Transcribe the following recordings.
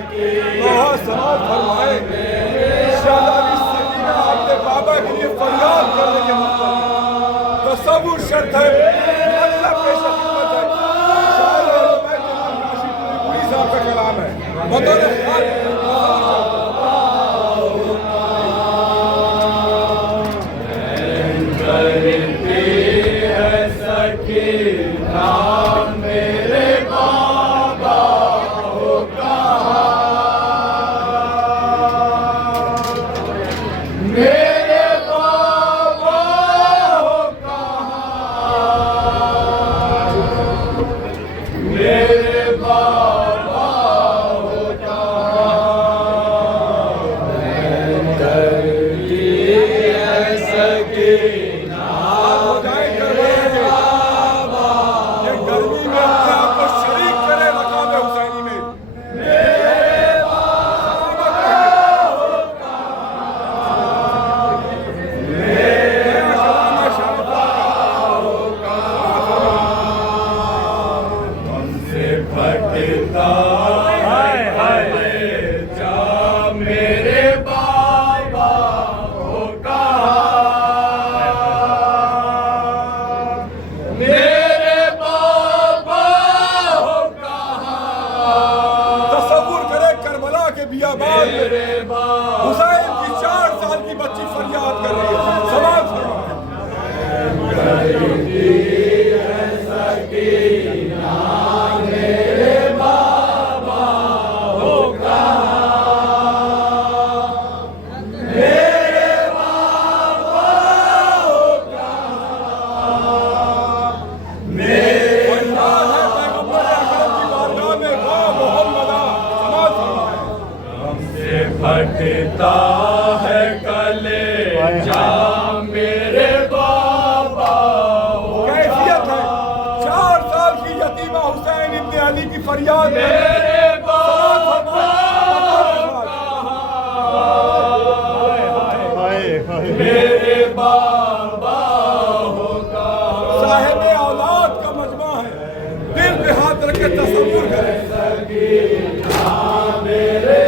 बहुत समाज फरमाए शहजादी सकीना अपने बाबा के लिए फरियाद करने के मतलब तसव्वुर शर्त है, मतलब पेशा खिदमत है। शायर उलमा के नाम काशिफपुरी साहब का कलाम है बतौर खास हुसैन की 4 साल की बच्ची फरियाद कर रही है। समाज फटता है कलेजा मेरे बाबा। कैफियत है 4 साल की यतीमा हुसैन इब्न अली की फरियाद मेरे बाबा मेरे बाबा होगा। साहिब औलाद का मजमा है, दिल पे हाथ रख के तसव्वुर करें। मेरे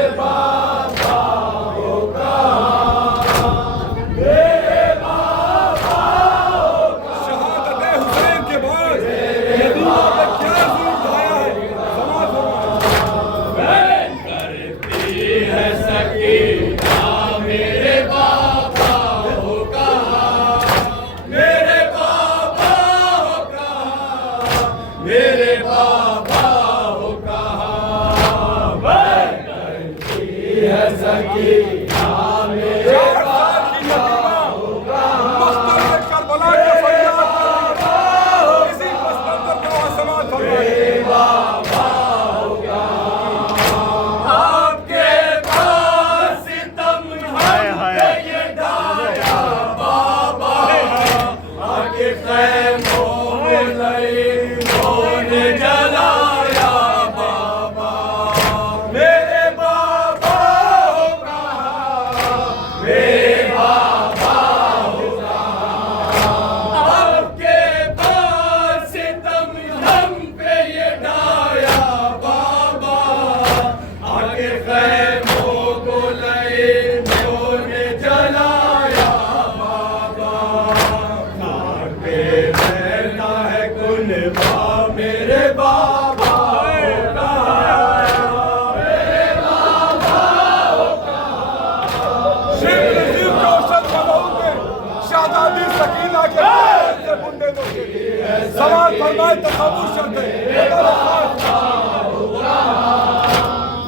समाज फरमाए तसव्वुर शर्त है।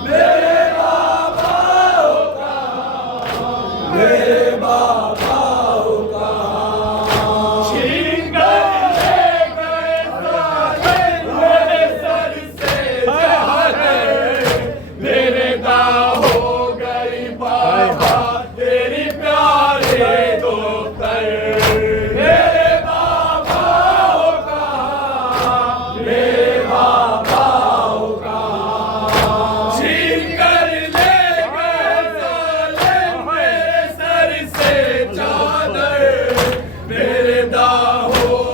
मेरे बाबा होगा, मेरे बाबा होगा। छीन कर ले गए साले मेरे सर से जाने, मेरे दा हो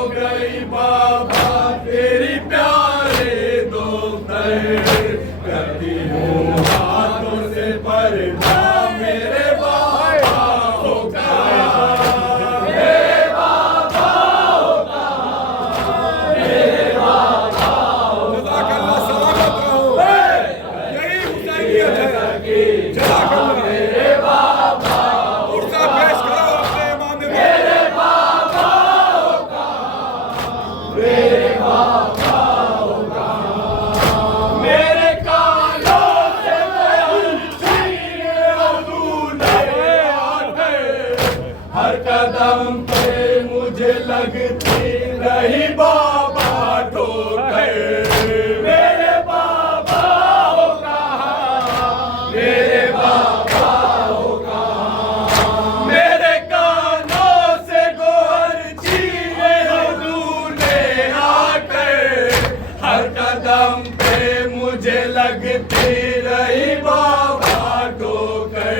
गई बाबा तेरी प्यारे दोपहर। करती हूँ करना मेरे बाबा हो कहाँ, मेरे बाबा हो कहाँ, मेरे बाबा हो जज़ाकल्लाह, सलामत रहो। यही हुसैनियत है। जज़ाकल्लाह। मेरे बाबा पुरसा पेश करो अपने इमाम में। मेरे बाबा हो कहाँ, मेरे बाबा हो कहाँ, मेरे कानों से हर कदम पे मुझे लगती रही बाबा ठोकर, मेरे बाबा हो कहाँ, मेरे बाबा हो कहाँ, मेरे कानों से गोहर छीने तूने आकर, हर कदम पे मुझे लगती रही बाबा ठोकर,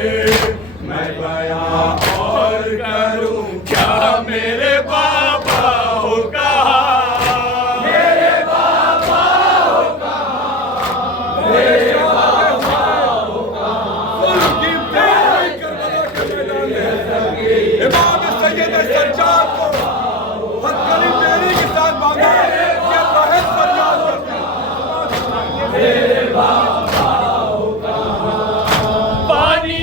मैं बयां और करूं क्या मेरे बाबा हो कहाँ, मेरे बाबा हो कहाँ, मेरे बाबा हो कहाँ, की प्यारी करबला के मैदान में इमाम सैयद सज्जाद को हथकड़ी बेड़ी के साथ बांधा, ये बहस फरियाद करते हैं। मेरे बाबा हो कहाँ, पानी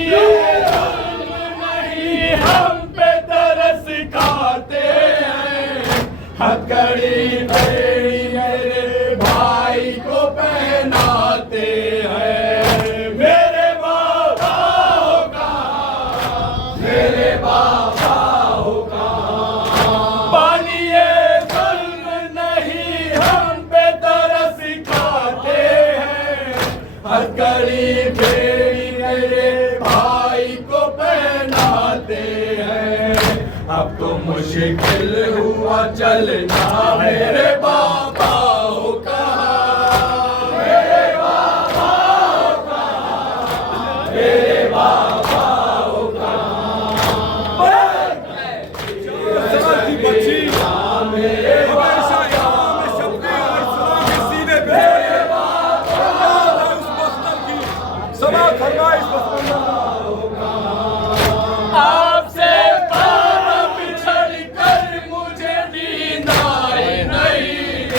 नहीं हम पे तरस खाते हैं, हथकड़ी बेड़ी मेरे भाई को पहनाते हैं, मेरे बाबा हो कहाँ, मेरे बाबा हो कहाँ, पानी ये जुल्म नहीं हम पे तरस खाते हैं, हथकड़ी बेड़ी मेरे भाई को पहनाते हैं, अब तो मुश्किल हुआ चलना मेरे बाबा हो कहाँ, मेरे बाबा हो कहाँ, मेरे बाबा हो कहाँ, साल की बच्ची मेरे हमेशा इमाम शफी अलैहिस्सलाम के सीने पे याद है उस मसनद की। समाअत फरमाए इस मसनद में। आपसे बाबा बिछड़ कर मुझे नींद आई नहीं,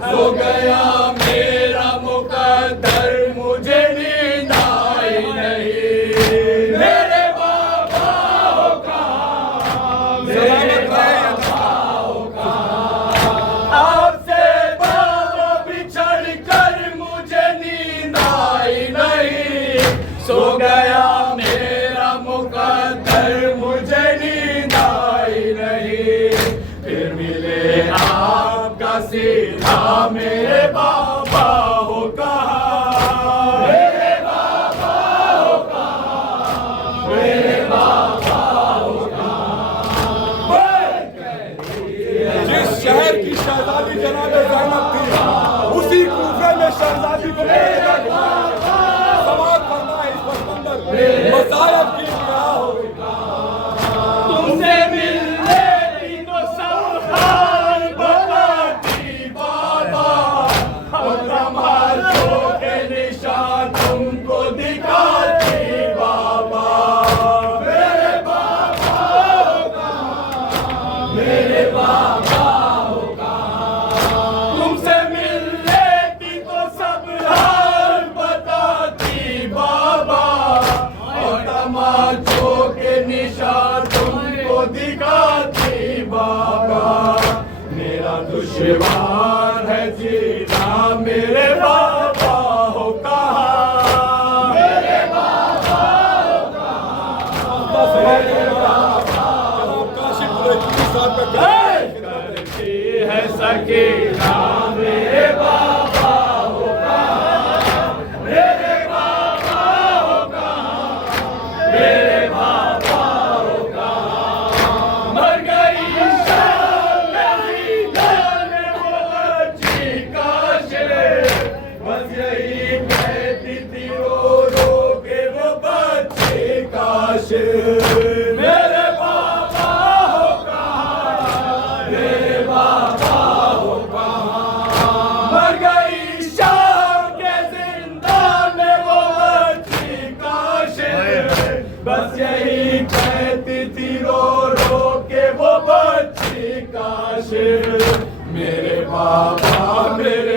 सो गया मेरा मुकद्दर मुझे नींद आई नहीं, मेरे बाबा हो कहाँ, मेरे बाबा हो कहाँ, आपसे बाबा बिछड़ कर मुझे नींद आई नहीं, सो गया मेरा मुकद्दर मुझे नींद आई नहीं, फिर मिले आपका सीधा मेरे बाबा हो कहाँ, मेरे बाबा हो कहाँ, मेरे बाबा हो कहाँ, जिस शहर की शहजादी जनाब ज़ैनब थी, उसी कूफे में शहजादी को भेजा गया। समाअत फरमाए इस मसनद में। मसायब की क्या हो तुमसे मिलने की तो सब हाल बताती बाबा, और तमाशों के निशान तुमको दिखाती बाबा, मेरे बाबा हो कहाँ, मेरे बाबा हो कहाँ, तुमसे मिलने की तो सब हाल बताती बाबा, और तमाशों के निशान तुमको दिखाती बाबा, मेरा दुश्वार है जीना मेरे बाबा हो कहाँ, मेरे बाबा हो कहाँ, मेरे बाबा काशिफ कुरैशी साहब का करती है सकीना मेरे बाबा हो कहाँ, मेरे बाबा हो कहाँ, मेरे बाबा हो कहाँ, मर गई शाम मेरी जाने वो बच्ची काश, बस यही कहती थी रो रो के वो बच्ची काश, मेरे बाबा हो कहाँ, मेरे बाबा हो कहाँ। यही कहती थी रो रो के वो बच्ची का शेर, मेरे बाबा मेरे